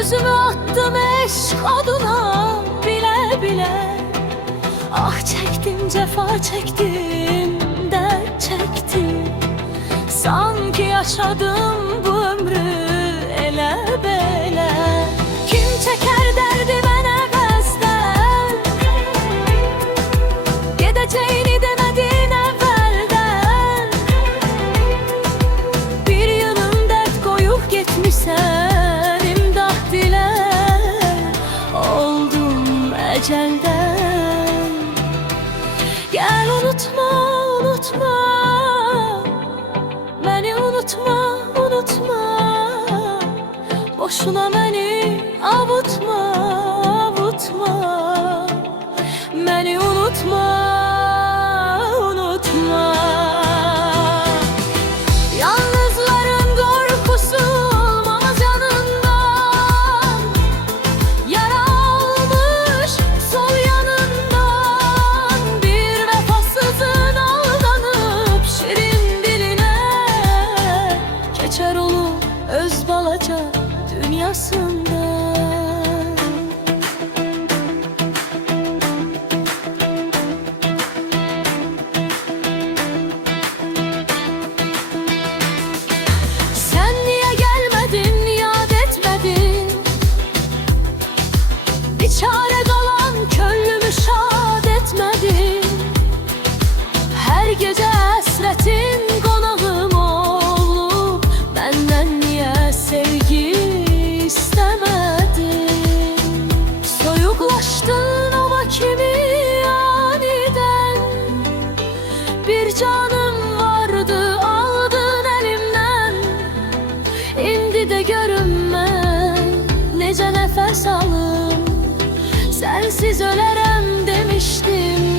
Özümü attım eşk adına bile bile. Ah çektim, cefa çektim, dert çektim. Sanki yaşadım bu ömrü ele bele. Kim çeker derdime nefesten, gideceğini demedin evvelden. Bir yanım dert koyup gitmişsen, imdat dile oldum ecelden. Gel unutma, unutma, beni unutma, unutma. Boşuna beni avutma, avutma. Beni unutma, unutma. Yalnızların korkusu olmaz yanından. Yara olmuş sol yanından. Bir vefasızın aldanıp şirin diline geçer olup öz balaca dünyasından. Sen niye gelmedin, yad etmedin? Bir çare kalan köllümü şad etmedin. Her gece hasretin konağım olup benden niye sevgi istemedin? Soyuklaştın ama kimi aniden. Bir canım vardı aldın elimden. İndi de görünme nece nefes alım. Sensiz ölerem demiştim